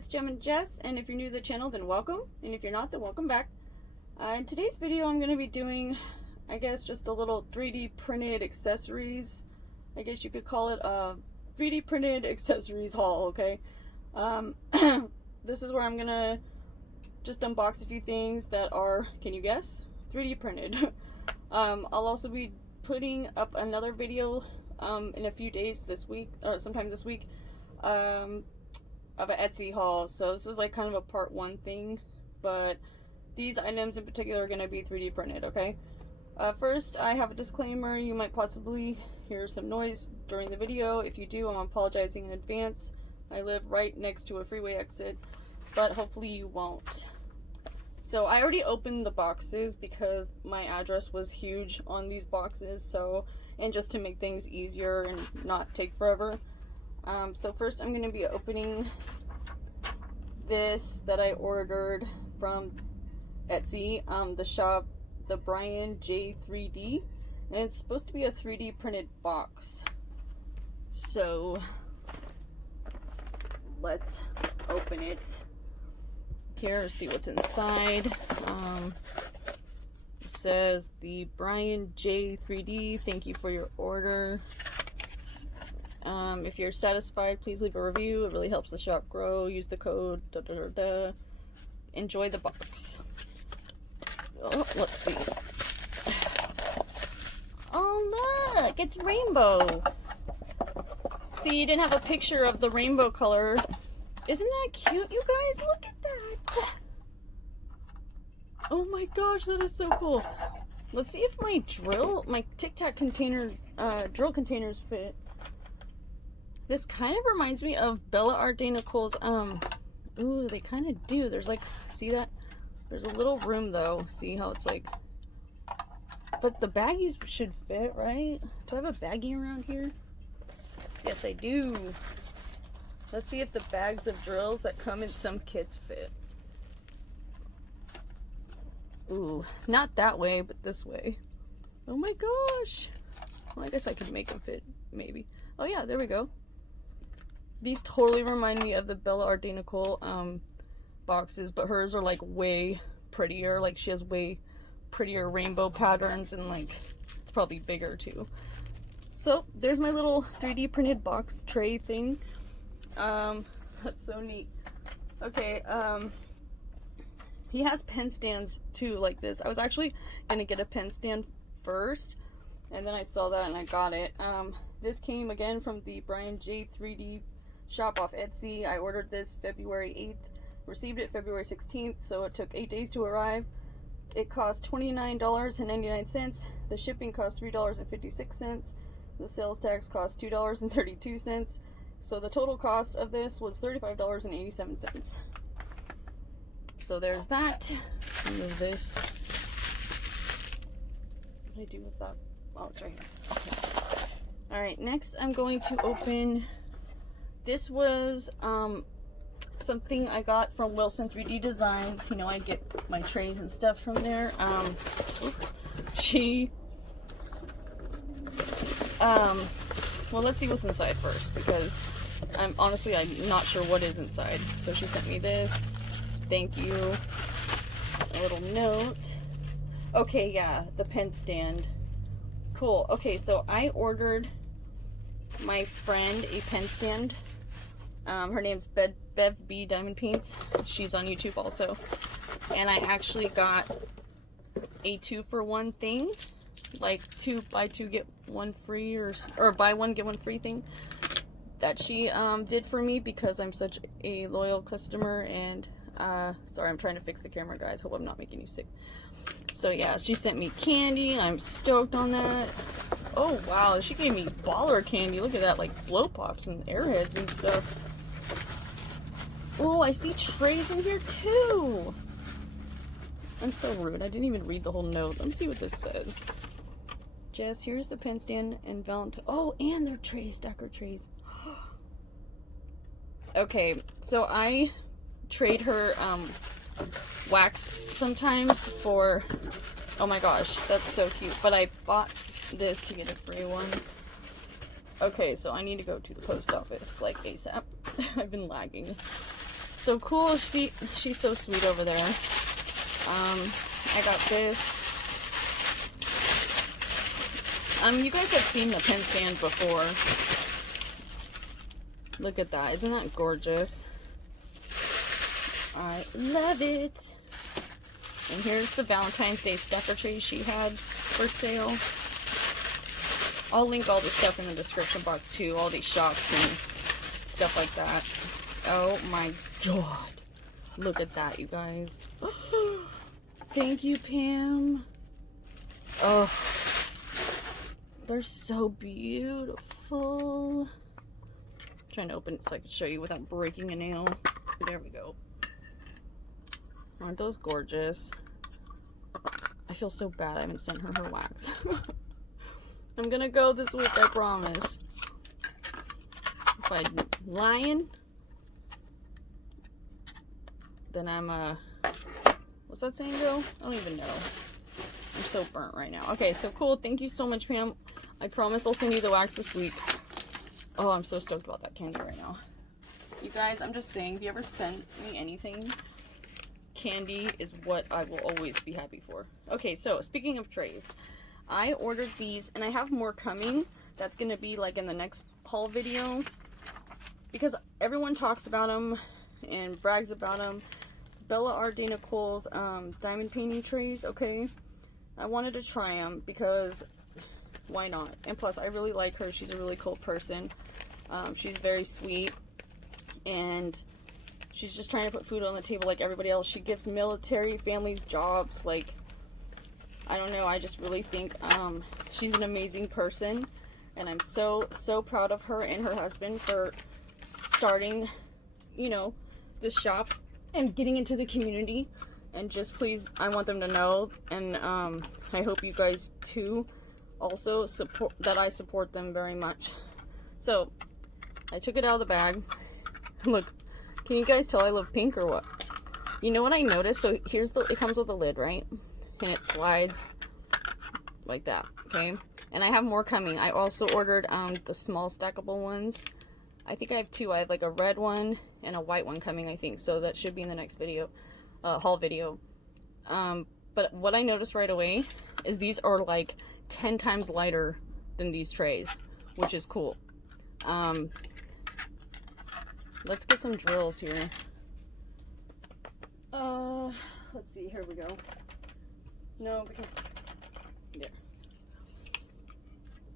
it's Gem and Jess, and if you're new to the channel, then welcome, and if you're not, then welcome back. In today's video, I'm going to be doing, I guess, just a little 3D printed accessories. I guess you could call it a 3D printed accessories haul, okay? This is where I'm going to just unbox a few things that are, can you guess? 3D printed. I'll also be putting up another video in a few days this week, or sometime this week, of an Etsy haul. So this is like kind of a part one thing, but these items in particular are going to be 3D printed, okay? First, I have a disclaimer. You might possibly hear some noise during the video. If you do, I'm apologizing in advance. I live right next to a freeway exit, but hopefully you won't. So I already opened the boxes because my address was huge on these boxes, so, and just to make things easier and not take forever. So first I'm going to be opening this that I ordered from Etsy, the shop, the Brian J 3D, and it's supposed to be a 3D printed box. So let's open it here, see what's inside. It says the Brian J 3D, thank you for your order. If you're satisfied, please leave a review. It really helps the shop grow. Use the code Enjoy the box. Oh, let's see. Oh look, it's rainbow. See, you didn't have a picture of the rainbow color. Isn't that cute, you guys? Look at that. Oh my gosh, that is so cool. Let's see if my Tic Tac container, drill containers fit. This kind of reminds me of Art De Nicole's, ooh, they kind of do. There's like, see that? There's a little room though. See how it's like, but the baggies should fit, right? Do I have a baggie around here? Yes, I do. Let's see if the bags of drills that come in some kits fit. Ooh, not that way, but this way. Oh my gosh. Well, I guess I could make them fit, maybe. Oh yeah, there we go. These totally remind me of the Art De Nicole boxes, but hers are like way prettier. Like she has way prettier rainbow patterns, and like it's probably bigger too. So there's my little 3D printed box tray thing. That's so neat. Okay, he has pen stands too, like this. I was actually gonna get a pen stand first, and then I saw that and I got it. This came again from the Brian J 3D shop off Etsy. I ordered this February 8th, received it February 16th, so it took 8 days to arrive. It cost $29.99. The shipping cost $3.56. The sales tax cost $2.32. So the total cost of this was $35.87. So there's that. Remove this. What do I do with that? Oh, it's right here. Okay. Alright, next I'm going to open. This was something I got from Wilson 3D Designs. You know, I get my trays and stuff from there. Well, let's see what's inside first, because I'm not sure what is inside. So she sent me this. Thank you. A little note. Okay, yeah, the pen stand. Cool. Okay, so I ordered my friend a pen stand. Her name's Bev B Diamond Paints. She's on YouTube also. And I actually got a 2-for-1 thing, like buy two get one free, or buy one get one free thing that she did for me, because I'm such a loyal customer. And sorry, I'm trying to fix the camera, guys. Hope I'm not making you sick. So yeah, she sent me candy. I'm stoked on that. Oh wow, she gave me baller candy. Look at that, like blow pops and airheads and stuff. Oh, I see trays in here too. I'm so rude. I didn't even read the whole note. Let me see what this says. Jess, here's the pen stand and Valentine. Oh, and they're trays, stacker trays. Okay, so I trade her wax sometimes for, oh my gosh, that's so cute. But I bought this to get a free one. Okay, so I need to go to the post office like ASAP. I've been lagging. So cool. She's so sweet over there. I got this. You guys have seen the pen stand before. Look at that. Isn't that gorgeous? I love it. And here's the Valentine's Day stuffer tray she had for sale. I'll link all the stuff in the description box too. All these shops and stuff like that. Oh my god. Look at that, you guys. Thank you, Pam. Oh. They're so beautiful. I'm trying to open it so I can show you without breaking a nail. There we go. Aren't those gorgeous? I feel so bad I haven't sent her wax. I'm gonna go this week, I promise. If I'm lying, then I'm what's that saying go? I don't even know. I'm so burnt right now. Okay, so cool. Thank you so much, Pam. I promise I'll send you the wax this week. Oh, I'm so stoked about that candy right now. You guys, I'm just saying, if you ever send me anything, candy is what I will always be happy for. Okay, so speaking of trays, I ordered these and I have more coming. That's going to be like in the next haul video because everyone talks about them and brags about them. Bella Art De Nicole's diamond painting trays, okay? I wanted to try them because why not? And plus, I really like her. She's a really cool person. She's very sweet and she's just trying to put food on the table like everybody else. She gives military families jobs. Like, I don't know. I just really think she's an amazing person. And I'm so proud of her and her husband for starting, you know, this shop and getting into the community. And just please, I want them to know. And I hope you guys too also support that. I support them very much. So I took it out of the bag. Look. Can you guys tell I love pink or what? You know what I noticed? So here's it comes with a lid, right? And it slides like that, okay? And I have more coming. I also ordered the small stackable ones. I think I have two. I have like a red one and a white one coming, I think. So that should be in the next video, haul video. But what I noticed right away is these are like 10 times lighter than these trays, which is cool. Let's get some drills here. Let's see, here we go. No, because, there.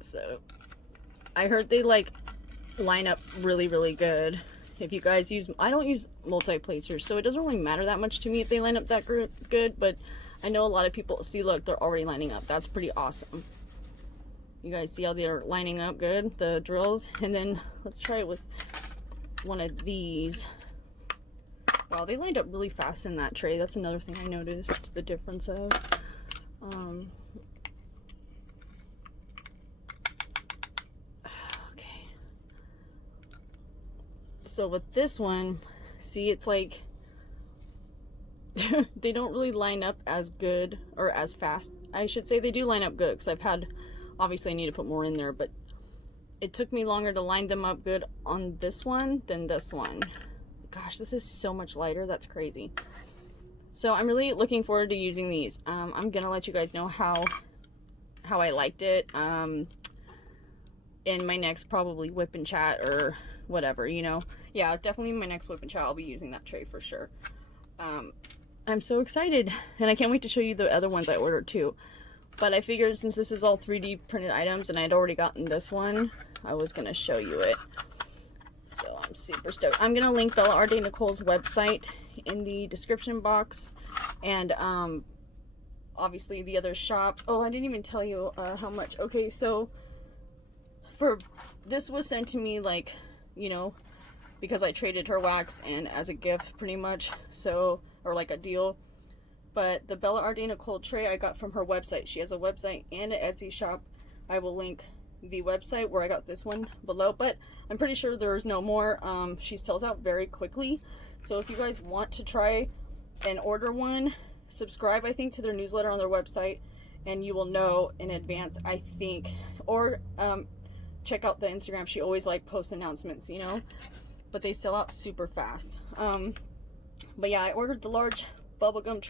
So, I heard they like line up really, really good. If you guys use, I don't use multi-placers, so it doesn't really matter that much to me if they line up that good, but I know a lot of people, see look, they're already lining up. That's pretty awesome. You guys see how they're lining up good, the drills? And then, let's try it with one of these. Wow, they lined up really fast in that tray. That's another thing I noticed the difference of. Okay. So with this one, see, it's like they don't really line up as good or as fast. I should say they do line up good because I've had, obviously I need to put more in there, but it took me longer to line them up good on this one than this one. Gosh, this is so much lighter. That's crazy. So I'm really looking forward to using these. I'm gonna let you guys know how I liked it in my next probably whip and chat or whatever, you know. Yeah, definitely in my next whip and chat I'll be using that tray for sure. I'm so excited and I can't wait to show you the other ones I ordered too. But I figured since this is all 3D printed items and I'd already gotten this one, I was going to show you it. So I'm super stoked. I'm going to link Bella Art De Nicole's website in the description box. And obviously the other shops. Oh, I didn't even tell you how much. Okay, so this was sent to me like, you know, because I traded her wax and as a gift pretty much. So, or like a deal. But the Bella Art De Nicole tray I got from her website. She has a website and an Etsy shop. I will link the website where I got this one below. But I'm pretty sure there's no more. She sells out very quickly. So if you guys want to try and order one, subscribe, I think, to their newsletter on their website. And you will know in advance, I think. Or check out the Instagram. She always like posts announcements, you know. But they sell out super fast. But yeah, I ordered the large bubblegum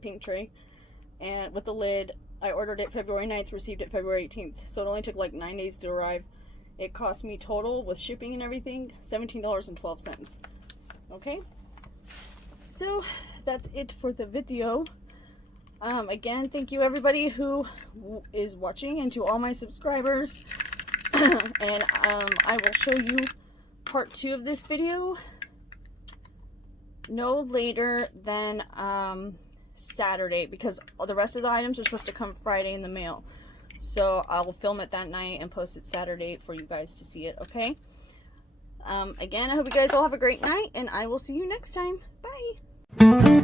pink tray, and with the lid. I ordered it February 9th, received it February 18th. So it only took like 9 days to arrive. It cost me total, with shipping and everything, $17.12. Okay? So that's it for the video. Again, thank you everybody who is watching, and to all my subscribers. And I will show you part 2 of this video no later than Saturday, because the rest of the items are supposed to come Friday in the mail. So I'll film it that night and post it Saturday for you guys to see it, okay? Again, I hope you guys all have a great night, and I will see you next time. Bye!